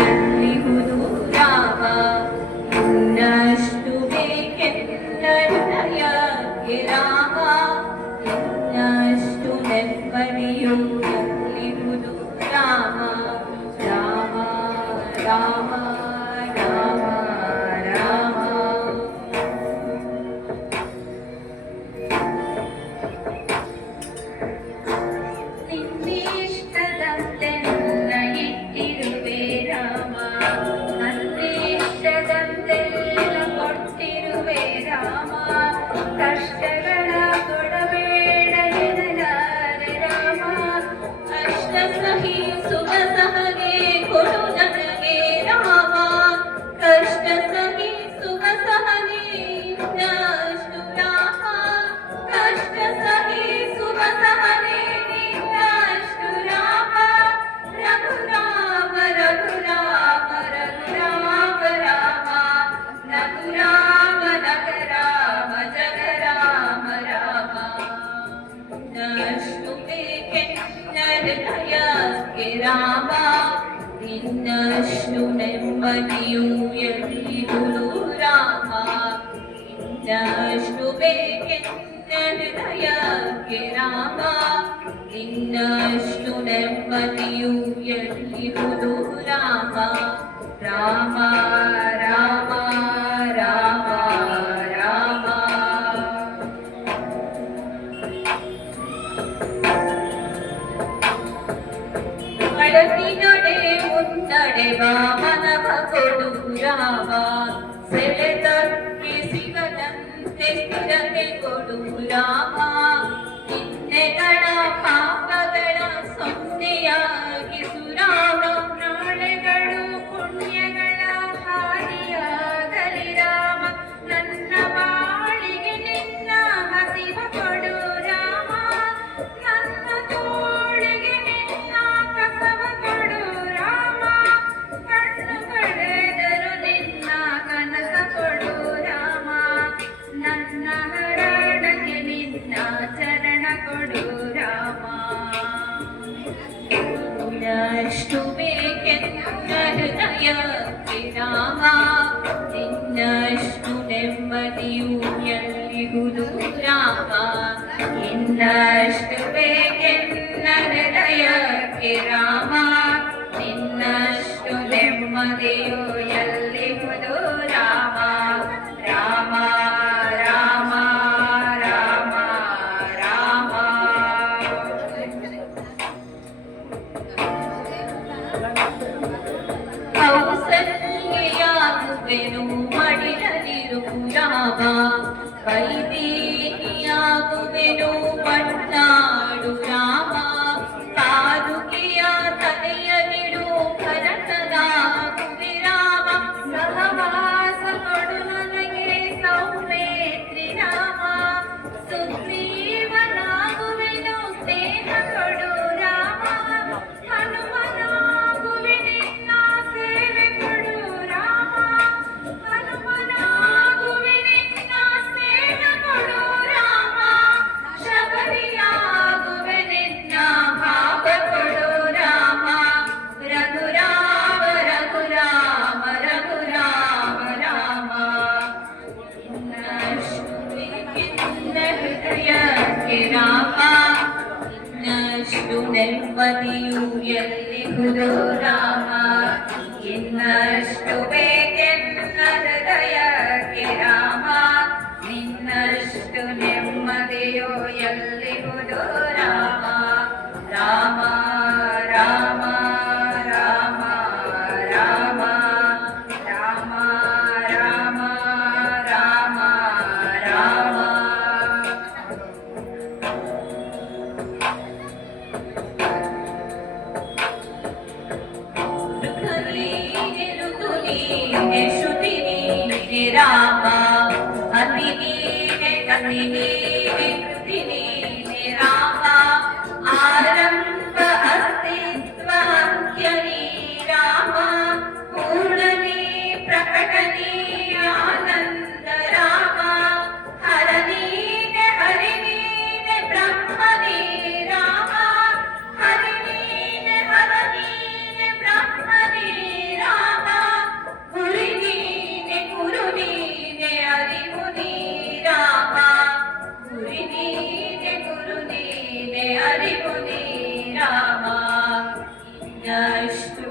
ಎಲ್ಲಿಹುದು ರಾಮ ಇನ್ನಷ್ಟು ಬೇಕೆಂದ ಹೃದಯಕ್ಕೆ ರಾಮ ಇನ್ನಷ್ಟು ನೆಮ್ಮದಿಯು ಎಲ್ಲಿಹುದು ರಾಮ ರಾಮ ರಾಮ ರಾಮ ರಾಮ ನಿನ್ನಿಷ್ಟದಂತೆಲ್ಲ ಇಟ್ಟಿರುವೆ ರಾಮ ನನ್ನಿಷ್ಟದಂತೆಲ್ಲ ಕೊಟ್ಟಿರುವೆ ರಾಮ ಕಷ್ಟಗಳ ಕೊಡಬೇಡ ಎನ್ನಲಾರೆ ರಾಮ ಕಷ್ಟ ಸಹಿ ಸುಖ ಸಹನೆ ಕೊಡು ನನಗೆ ರಾಮ ಕಷ್ಟ ಸಹಿ ಸುಖ ಸಹನೆ ಇನ್ನಷ್ಟು ರಾಮ ಕಷ್ಟ ಸಹಿ ಸುಖ ಸಹನೆ ಇನ್ನಷ್ಟು ರಾಮ ರಘುರಾಮ ರಘುರಾಮ ರಘುರಾಮ ರಾಮ ರಘುರಾಮ ನಗರಾಮ ಜಗರಾಮ ರಾಮ ಇನ್ನಷ್ಟು ಬೇಕೆನ್ನ ಹೃದಯಕ್ಕೆ ರಾಮ ಇನ್ನಷ್ಟು ನೆಮ್ಮದಿಯು ಎಲ್ಲಿಹುದು ರಾಮ ಇನ್ನಷ್ಟು ಬೇಕೆನ್ನ ಹೃದಯಕ್ಕೆ ರಾಮ ಇನ್ನಷ್ಟು ನೆಮ್ಮದಿಯು ಎಲ್ಲಿಹುದು ರಾಮ ರಾಮ ರಾಮ ರಾಮ ರಾಮ ಅಡತಿನಡೆ ಮುನ್ನಡೆವ ಮನವ ಕೊಡು ರಾಮ ಸೆಳೆದಕ್ಕೆ ಸಿಗದಂತೆ ಸ್ಥಿರತೆ ಕೊಡು ರಾಮ ನಿನ್ನೆಗಳ ಪಾಪಗಳ ಸೊನ್ನೆಯಾಗಿಸು ರಾಮ ನಾಳೆಗಳು ಪುಣ್ಯಗಳ ಹಾದಿಯಾಗಲಿ ರಾಮ ನನ್ನ ಬಾಳಿಗೆ ನಿನ್ನ ಹಸಿವ ಕೊಡು ರಾಮ ನನ್ನ ತೋಳಿಗೆ ನಿನ್ನ ಕಸವ ಕೊಡು ರಾಮ ಕಣ್ಣು ಕಳೆದರು ನಿನ್ನ ಕನಸ ಕೊಡು ರಾಮ ನನ್ನ ಹರಡಕ್ಕೆ ನಿನ್ನ ಚರಣ ಕೊಡು ರಾಮ ಇನ್ನಷ್ಟು ಬೇಕೆನ್ನ ಹೃದಯಕ್ಕೆ ರಾಮ ಇನ್ನಷ್ಟು ನೆಮ್ಮದಿಯು ಎಲ್ಲಿಹುದು ರಾಮ ಇನ್ನಷ್ಟು ಬೇಕೆನ್ನ ಹೃದಯಕ್ಕೆ ರಾಮ ಇನ್ನಷ್ಟು ನೆಮ್ಮದಿಯು ಎಲ್ಲಿಹುದು ರಾಮ ರಾಮ ರಾಮ ರಾಮ ರಾಮ ಕೌಸಲ್ಯಾಗುವೆನು ಮಡಿಲದಿರು ರಾಮ ಕೈದೇಹಿಯಾಗುವೆನು ಪಟ್ನಾಡು ರಾಮ ಪಾದುಕೆಯ ತಲೆಯಲಿಡು ಭರತನಾಗುವೆ ರಾಮ ಸಹವಾಸ ಕೊಡು ನನಗೆ ಸೌಮೇತ್ರಿ ರಾಮ ಸುಗ್ರೀವನಾಗುವೆನು ಸ್ನೇಹ ಕೊಡು ರಾಮ ಹನುಮನಾಗುವೆ ನಿನ್ನ ಸೇವೆ ಕೊಡು ರಾಮ ಹನುಮನಾಗುವೆ ನಿನ್ನ ಸೇವೆ ಕೊಡು ರಾಮ ಶಬರಿಯಾಗುವೆ ನಿನ್ನ ಭಾವ ಕೊಡು ರಾಮ ರಘುರಾಮ ರಘುರಾಮ ರಘುರಾಮ ರಾಮ ಇನ್ನಷ್ಟು ಬೇಕೆನ್ನ ಹೃದಯಕ್ಕೆ ರಾಮ ಇನ್ನಷ್ಟು ನೆಮ್ಮದಿಯು ಎಲ್ಲಿಹುದು ರಾಮ ಇನ್ನಷ್ಟು ಬೇಕೆನ್ನ ಹೃದಯಕ್ಕೆ ರಾಮ ಇನ್ನಷ್ಟು ನೆಮ್ಮದಿಯು ಎಲ್ಲಿಹುದು ರಾಮ ರಾಮ ರಾಮ ರಾಮ ರಾಮ ರಾಮ ರಾಮ ರಾಮ ರಾಮ ಶ್ರುತಿ ನೀನೆ ರಾಮ ಅತಿ ನೀನೆ ಗತಿ ನೀನೆ ಕೃತಿ ನೀನೆ ರಾಮ ಆರಂಭ ಅಸ್ತಿತ್ವ ಅಂತ್ಯ ನೀ ರಾಮ ಪೂರ್ಣನೇ ಪ್ರಕಟನೇ ಆನಂದ ರಾಮ ಹರ ನೀನೆ ಹರಿ ನೀನೆ ಬ್ರಹ್ಮನೇ ರಾಮ ಹರಿ ನೀನೆ ಹರ ನೀನೆ ಬ್ರಹ್ಮನೇ जय श्री